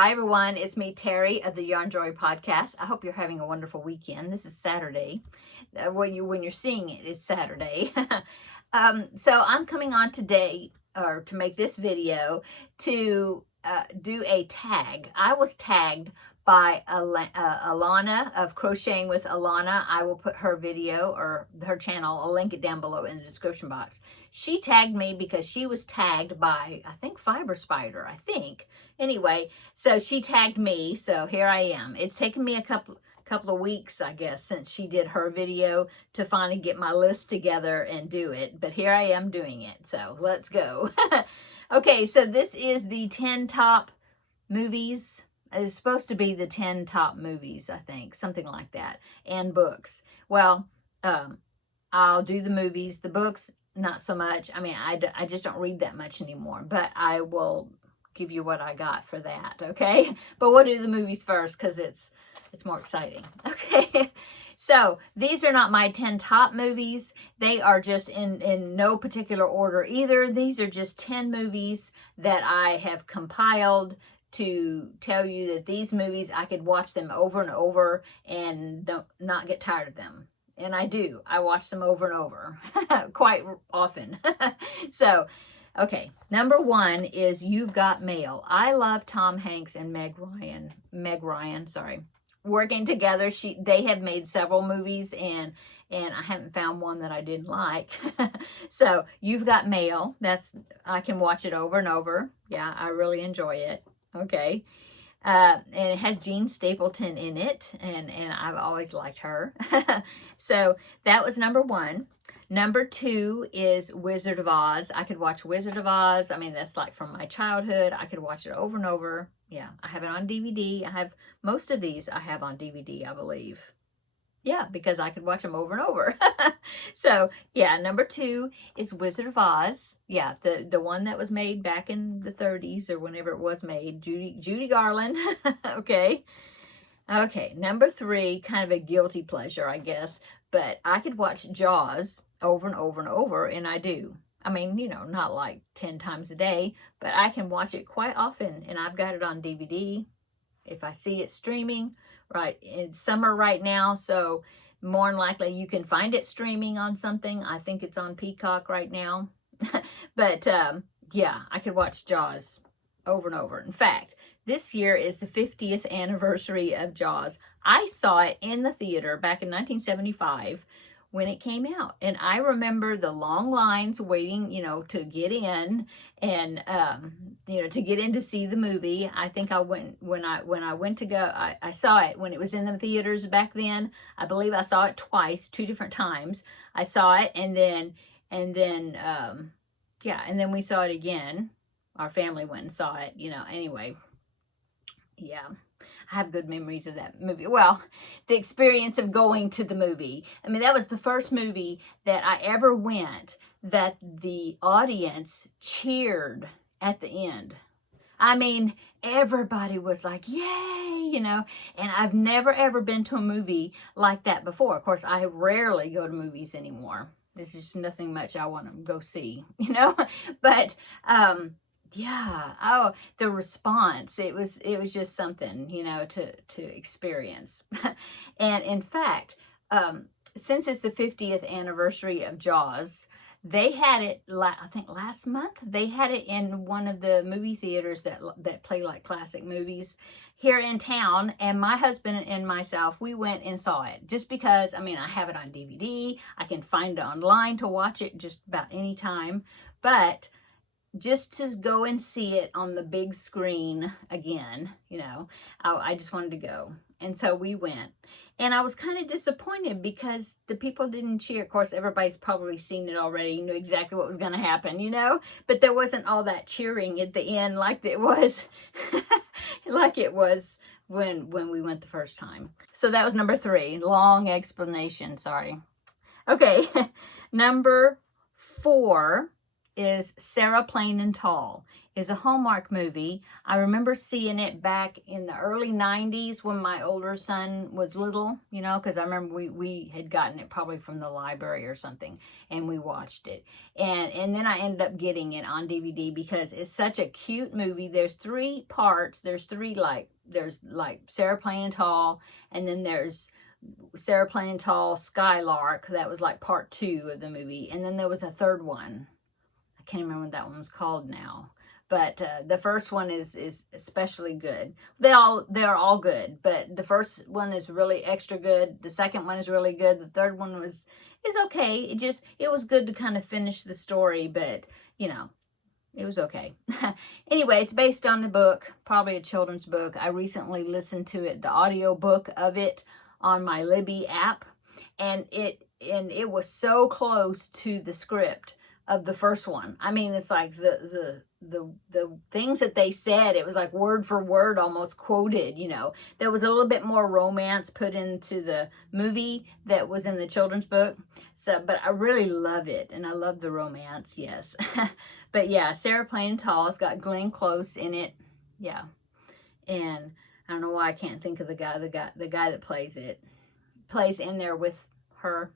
Hi everyone, it's me Terry of the Yarn Joy podcast. I hope you're having a wonderful weekend. This is Saturday. When you're seeing it, it's Saturday. So I'm coming on today, or to make this video, to do a tag. I was tagged by Alana of Crocheting with Alana. I will put her video or her channel, I'll link it down below in the description box. She tagged me because she was tagged by, I think, Fiber Spider, I think. Anyway, so she tagged me, so here I am. It's taken me a couple of weeks, I guess, since she did her video to finally get my list together and do it. But here I am doing it, so let's go. Okay, so this is the 10 top movies. It's supposed to be the 10 top movies, I think, something like that, and books. Well, I'll do the movies. The books, not so much. I mean, I just don't read that much anymore, but I will give you what I got for that, okay? But we'll do the movies first because it's more exciting, okay? So these are not my 10 top movies. They are just in no particular order either. These are just 10 movies that I have compiled to tell you that these movies, I could watch them over and over and not get tired of them. And I do. I watch them over and over quite often. So, okay, number one is You've Got Mail. I love Tom Hanks and Meg Ryan, working together. They have made several movies, and I haven't found one that I didn't like. So You've Got Mail. I can watch it over and over. Yeah, I really enjoy it. Okay. And it has Jean Stapleton in it, and I've always liked her. So that was number one. Number two is Wizard of Oz. I could watch Wizard of Oz. I mean, that's like from my childhood. I could watch it over and over. Yeah, I have it on DVD. I have most of these I have on DVD, I believe. Yeah, because I could watch them over and over. So, yeah, number two is Wizard of Oz. Yeah, the one that was made back in the 30s or whenever it was made. Judy Garland. Okay. Okay, number three, kind of a guilty pleasure, I guess. But I could watch Jaws over and over and over, and I do. I mean, you know, not like 10 times a day, but I can watch it quite often, and I've got it on DVD. If I see it streaming, right, it's summer right now, so more than likely you can find it streaming on something. I think it's on Peacock right now. But, yeah, I could watch Jaws over and over. In fact, this year is the 50th anniversary of Jaws. I saw it in the theater back in 1975 when it came out. And I remember the long lines waiting, you know, to get in and, you know, to get in to see the movie. I think I went, when I went to go, I saw it when it was in the theaters back then. I believe I saw it twice, 2 different times. I saw it and then yeah, and then we saw it again. Our family went and saw it, you know, anyway. Yeah, I have good memories of that movie. Well, the experience of going to the movie. I mean, that was the first movie that I ever went that the audience cheered at the end. I mean, everybody was like, yay, you know, and I've never ever been to a movie like that before. Of course, I rarely go to movies anymore. There's just nothing much I want to go see, you know, but, yeah, oh, the response, it was just something, you know, to experience. And in fact, since it's the 50th anniversary of Jaws, they had it, I think last month, they had it in one of the movie theaters that play like classic movies here in town, and my husband and myself, we went and saw it just because, I mean, I have it on DVD. I can find it online to watch it just about any time, but just to go and see it on the big screen again, you know, I just wanted to go. And so we went. And I was kind of disappointed because the people didn't cheer. Of course, everybody's probably seen it already, knew exactly what was going to happen, you know. But there wasn't all that cheering at the end like it was, like it was when we went the first time. So that was number three. Long explanation, sorry. Okay, number four is Sarah Plain and Tall. It's a Hallmark movie. I remember seeing it back in the early 90s when my older son was little, you know, because I remember we had gotten it probably from the library or something, and we watched it. And then I ended up getting it on DVD because it's such a cute movie. There's 3 parts. There's like Sarah Plain and Tall, and then there's Sarah Plain and Tall Skylark. That was like part 2 of the movie. And then there was a third one. I can't remember what that one was called now. But the first one is especially good. They're all good, but the first one is really extra good. The second one is really good. The third one is okay. It was good to kind of finish the story, but you know, it was okay. Anyway, it's based on the book, probably a children's book. I recently listened to it, the audio book of it, on my Libby app, and it was so close to the script of the first one. I mean, it's like the things that they said, it was like word for word almost quoted, you know. There was a little bit more romance put into the movie that was in the children's book. So, but I really love it, and I love the romance, yes. But yeah, Sarah Plain and Tall. It's got Glenn Close in it. Yeah. And I don't know why I can't think of the guy that plays in there with her.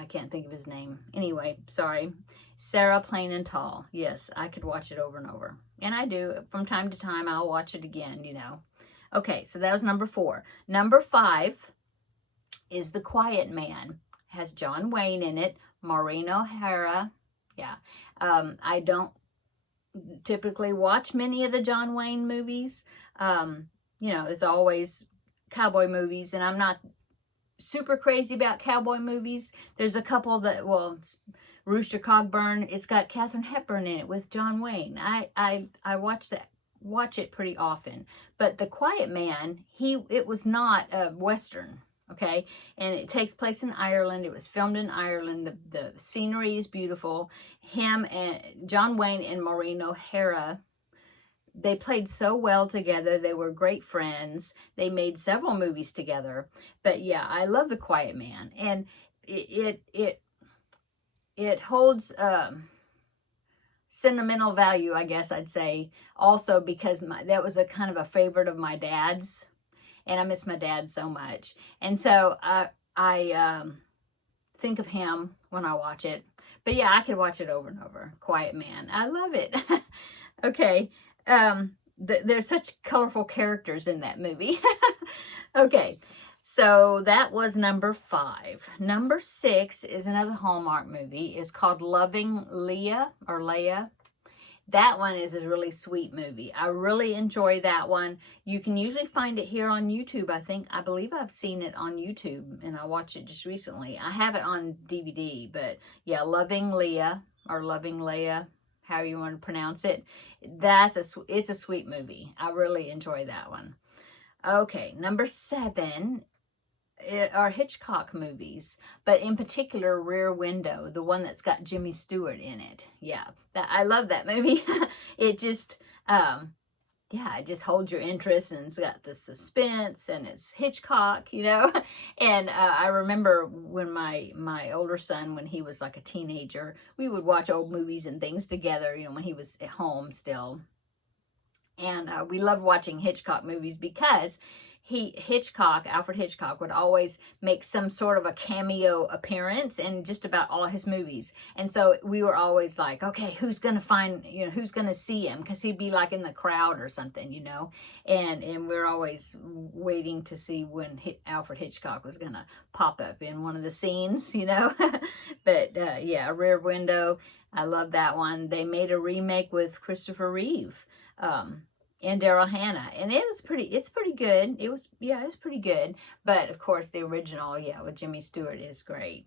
I can't think of his name. Anyway, sorry. Sarah Plain and Tall. Yes, I could watch it over and over. And I do. From time to time, I'll watch it again, you know. Okay, so that was number 4. Number 5 is The Quiet Man. Has John Wayne in it. Maureen O'Hara. Yeah. I don't typically watch many of the John Wayne movies. You know, it's always cowboy movies, and I'm not super crazy about cowboy movies. There's a couple that, well, Rooster Cogburn, it's got Katharine Hepburn in it with John Wayne. I watch it pretty often. But The Quiet Man, it was not a Western, okay? And it takes place in Ireland. It was filmed in Ireland. The scenery is beautiful. Him and John Wayne and Maureen O'Hara, they played so well together. They were great friends. They made several movies together. But yeah, I love The Quiet Man. And it holds sentimental value, I guess I'd say, also because that was a kind of a favorite of my dad's. And I miss my dad so much. And so I think of him when I watch it. But yeah, I could watch it over and over. Quiet Man. I love it. Okay. There's such colorful characters in that movie. Okay. So that was number 5. Number 6 is another Hallmark movie. It's called Loving Leah or Leia. That one is a really sweet movie. I really enjoy that one. You can usually find it here on YouTube. I believe I've seen it on YouTube, and I watched it just recently. I have it on DVD, but yeah, Loving Leah or Loving Leia, how you want to pronounce it. It's a sweet movie. I really enjoy that one. Okay, number 7 are Hitchcock movies, but in particular Rear Window, the one that's got Jimmy Stewart in it. Yeah, I love that movie. It just, it just holds your interest, and it's got the suspense, and it's Hitchcock, you know. And I remember when my older son, when he was like a teenager, we would watch old movies and things together, you know, when he was at home still. And we loved watching Hitchcock movies because Alfred Hitchcock would always make some sort of a cameo appearance in just about all his movies. And so we were always like, okay, who's going to see him? Because he'd be like in the crowd or something, you know. And we're always waiting to see when Alfred Hitchcock was going to pop up in one of the scenes, you know. But yeah, Rear Window, I love that one. They made a remake with Christopher Reeve. And Daryl Hannah, and it's pretty good. It's pretty good. But of course, the original, with Jimmy Stewart is great.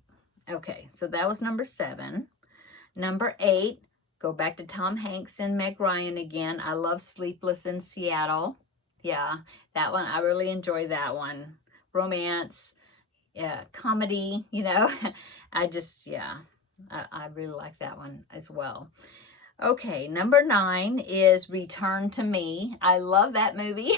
Okay, so that was number 7. Number 8, go back to Tom Hanks and Meg Ryan again. I love Sleepless in Seattle. Yeah, that one, I really enjoy that one. Romance, comedy, you know. I really like that one as well. Okay, number 9 is Return to Me. I love that movie.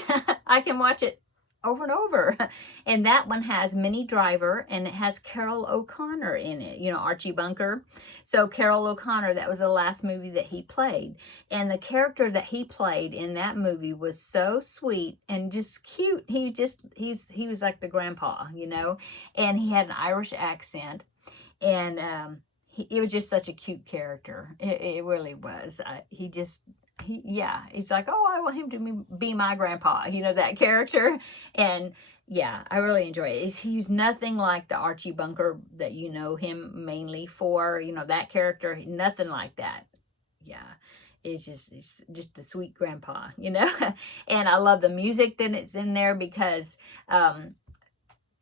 I can watch it over and over. And that one has Minnie Driver, and it has Carol O'Connor in it, you know, Archie Bunker. So Carol O'Connor, that was the last movie that he played. And the character that he played in that movie was so sweet and just cute. He was like the grandpa, you know, and he had an Irish accent. And it was just such a cute character. It really was. He's like, oh, I want him to be my grandpa, you know, that character. And yeah, I really enjoy it. He's nothing like the Archie Bunker that you know him mainly for, you know, that character, nothing like that. Yeah, it's just a sweet grandpa, you know. And I love the music that it's in there because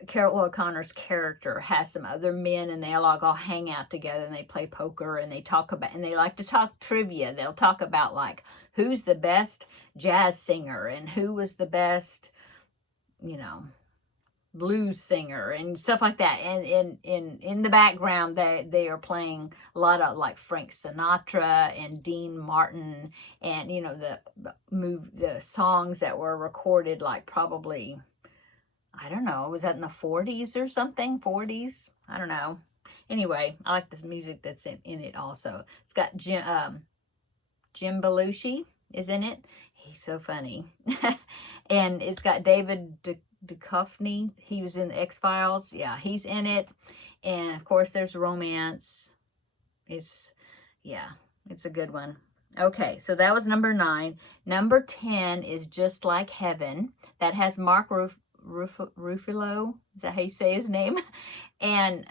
Carol O'Connor's character has some other men, and they all hang out together, and they play poker, and they like to talk trivia. They'll talk about like who's the best jazz singer and who was the best, you know, blues singer and stuff like that. And in the background, they are playing a lot of like Frank Sinatra and Dean Martin, and you know, the songs that were recorded like probably, I don't know, was that in the 40s or something? 40s? I don't know. Anyway, I like this music that's in it also. It's got Jim Belushi is in it. He's so funny. And it's got David Duchovny. He was in the X-Files. Yeah, he's in it. And of course there's romance. It's a good one. Okay, so that was number 9. Number 10 is Just Like Heaven. That has Mark Ruffalo, is that how you say his name? And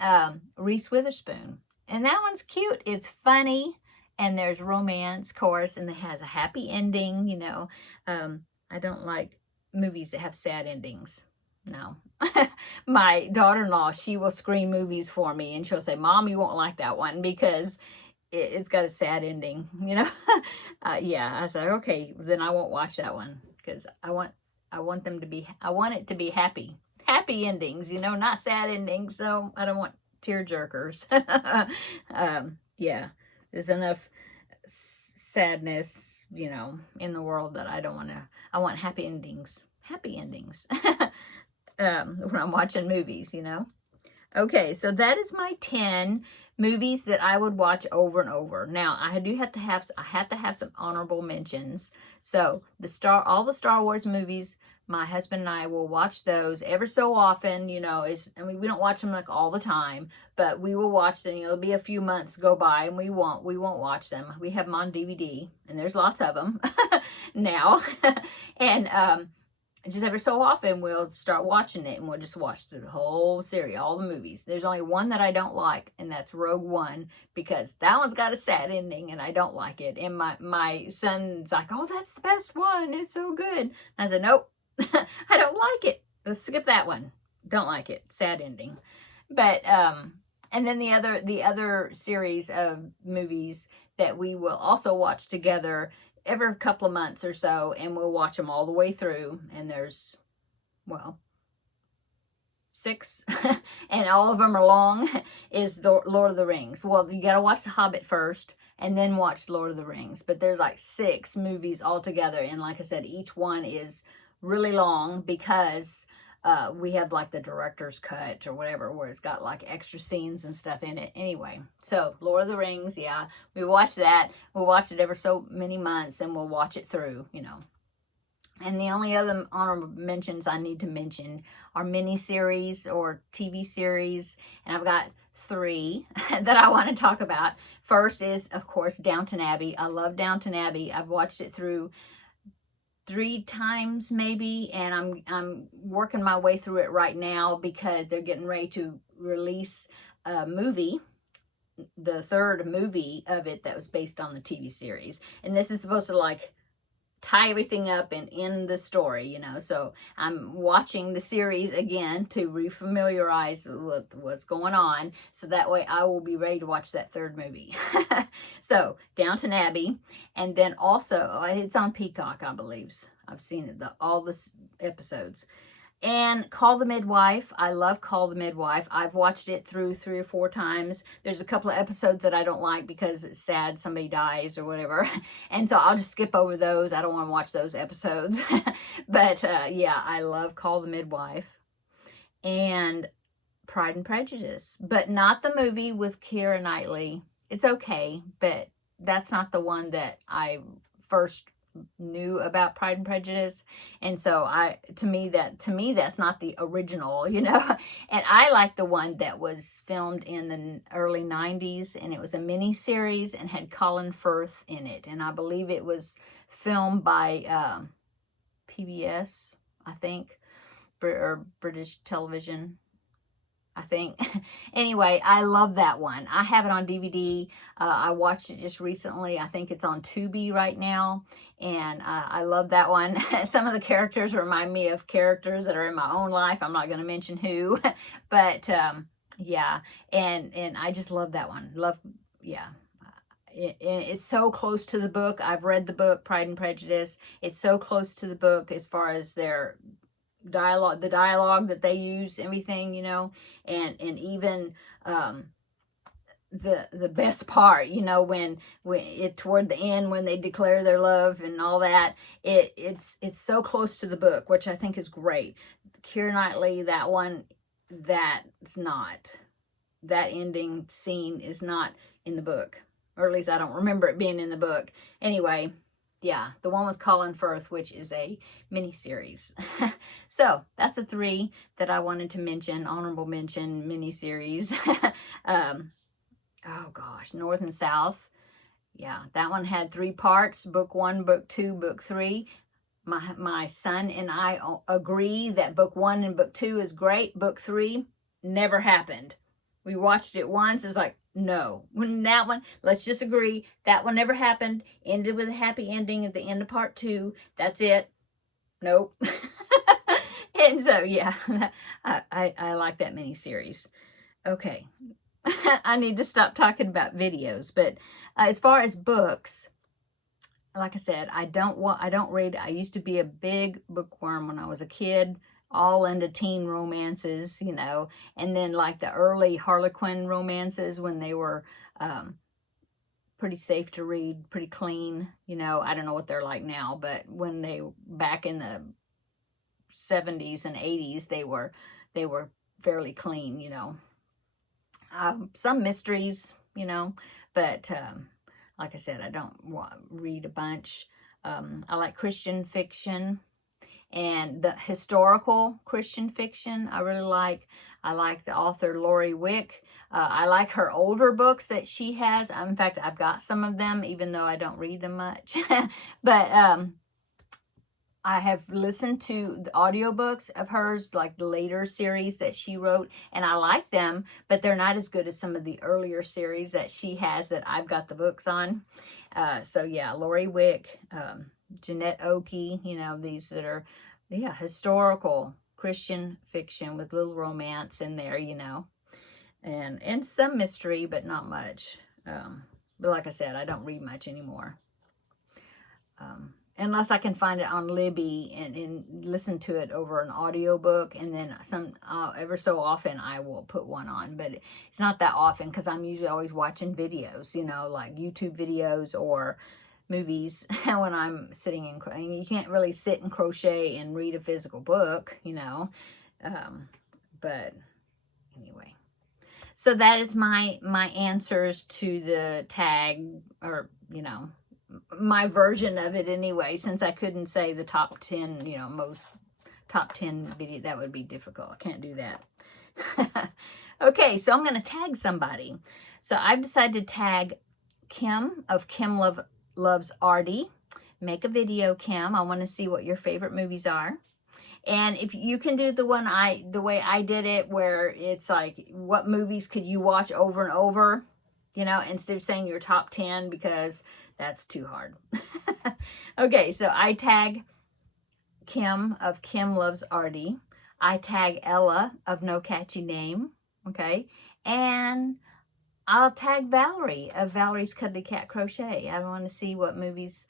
Reese Witherspoon. And that one's cute. It's funny, and there's romance, of course, and it has a happy ending, you know. I don't like movies that have sad endings. No. My daughter-in-law, she will screen movies for me, and she'll say, Mom, you won't like that one because it's got a sad ending, you know. Yeah, I said, okay, then I won't watch that one because I want it to be happy endings, you know, not sad endings. So I don't want tear jerkers. Yeah, there's enough sadness, you know, in the world that I want happy endings when I'm watching movies, you know. Okay, so that is my 10 movies that I would watch over and over. Now, I have to have some honorable mentions. So, all the Star Wars movies, my husband and I will watch those ever so often, you know. We don't watch them like all the time, but we will watch them. You know, there'll be a few months go by and we won't watch them. We have them on DVD, and there's lots of them now. And just every so often we'll start watching it, and we'll just watch through the whole series, all the movies. There's only one that I don't like, and that's Rogue One, because that one's got a sad ending and I don't like it. And my son's like, oh, that's the best one, it's so good. And I said, nope. I don't like it. Let's skip that one. Don't like it. Sad ending. But and then the other series of movies that we will also watch together every couple of months or so, and we'll watch them all the way through. And there's, well, 6, and all of them are long, is the Lord of the Rings. Well, you got to watch The Hobbit first, and then watch Lord of the Rings. But there's like 6 movies altogether, and like I said, each one is really long because we have like the director's cut or whatever, where it's got like extra scenes and stuff in it. Anyway, so Lord of the Rings, yeah, we watch that. We'll watch it every so many months, and we'll watch it through, you know. And the only other honorable mentions I need to mention are miniseries or TV series, and I've got 3 that I want to talk about. First is, of course, Downton Abbey. I love Downton Abbey. I've watched it through 3 times maybe, and I'm working my way through it right now because they're getting ready to release a movie, the 3rd movie of it that was based on the TV series. And this is supposed to like tie everything up and end the story, you know. So I'm watching the series again to refamiliarize with what's going on, so that way I will be ready to watch that 3rd movie. So Downton Abbey, and then also it's on Peacock, I believe. I've seen it, all the episodes. And Call the Midwife. I love Call the Midwife. I've watched it through 3 or 4 times. There's a couple of episodes that I don't like because it's sad, somebody dies or whatever. And so I'll just skip over those. I don't want to watch those episodes. But yeah, I love Call the Midwife. And Pride and Prejudice. But not the movie with Keira Knightley. It's okay, but that's not the one that I first knew about Pride and Prejudice. And so to me that's not the original, you know. And I like the one that was filmed in the early 90s, and it was a mini series and had Colin Firth in it, and I believe it was filmed by PBS, I think, or British Television, I think. Anyway, I love that one. I have it on DVD. I watched it just recently. I think it's on Tubi right now. And I love that one. Some of the characters remind me of characters that are in my own life. I'm not going to mention who. But yeah. And I just love that one. Yeah. It's so close to the book. I've read the book, Pride and Prejudice. It's so close to the book as far as their dialogue, the dialogue that they use, everything, you know, and even the best part, you know, when it toward the end, when they declare their love and all that, it's so close to the book, which I think is great. Keira Knightley, that one, that ending scene is not in the book, or at least I don't remember it being in the book. Anyway, yeah, the one with Colin Firth, which is a miniseries. So that's the 3 that I wanted to mention, honorable mention miniseries. Oh gosh, North and South. Yeah, that one had 3 parts, book 1, book 2, book 3. My son and I agree that book 1 and book 2 is great. Book 3 never happened. We watched it once. It's like, no, when that one, let's just agree that one never happened. Ended with a happy ending at the end of part 2. That's it. Nope. And so, yeah, I like that miniseries. Okay. I need to stop talking about videos, but as far as books, like I said, I don't read. I used to be a big bookworm when I was a kid, all into teen romances, you know, and then like the early Harlequin romances when they were pretty safe to read, pretty clean, you know. I don't know what they're like now, but when they, back in the 70s and 80s, they were fairly clean, you know. Some mysteries, you know, but like I said, I don't read a bunch. I like Christian fiction. And the historical Christian fiction, I really like. I like the author Lori Wick. I like her older books that she has. In fact, I've got some of them, even though I don't read them much. But I have listened to the audiobooks of hers, like the later series that she wrote, and I like them, but they're not as good as some of the earlier series that she has that I've got the books on. So yeah, Lori Wick, Jeanette Oakey, you know, these that are, yeah, historical Christian fiction with little romance in there, you know, and some mystery, but not much. But like I said, I don't read much anymore. Unless I can find it on Libby and listen to it over an audiobook, and then ever so often I will put one on, but it's not that often because I'm usually always watching videos, you know, like YouTube videos or movies when I'm sitting and you can't really sit and crochet and read a physical book, you know. But anyway, so that is my answers to the tag, or, you know, my version of it anyway, since I couldn't say the top 10, you know, most top 10 video. That would be difficult. I can't do that. Okay, so I'm going to tag somebody. So I've decided to tag Kim of Kim Loves Artie. Make a video, Kim. I want to see what your favorite movies are. And if you can do the way I did it, where it's like, what movies could you watch over and over, you know, instead of saying your top 10, because that's too hard. Okay, so I tag Kim of Kim Loves Artie. I tag Ella of No Catchy Name. Okay, and I'll tag Valerie of Valerie's Cuddly Cat Crochet. I want to see what movies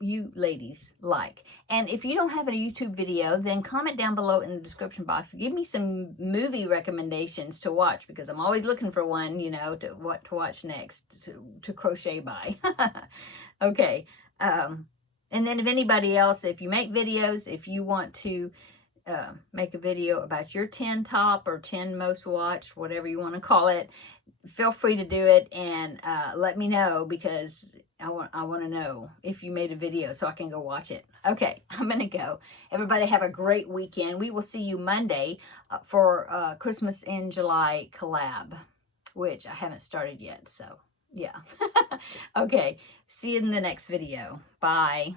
you ladies like. And if you don't have a YouTube video, then comment down below in the description box. Give me some movie recommendations to watch, because I'm always looking for one, you know, to what to watch next, to crochet by. Okay. And then if anybody else, if you make videos, if you want to make a video about your 10 top or 10 most watched, whatever you want to call it, feel free to do it, and let me know, because I want to know if you made a video so I can go watch it. Okay, I'm going to go. Everybody have a great weekend. We will see you Monday for Christmas in July collab, which I haven't started yet, so yeah. Okay, see you in the next video. Bye.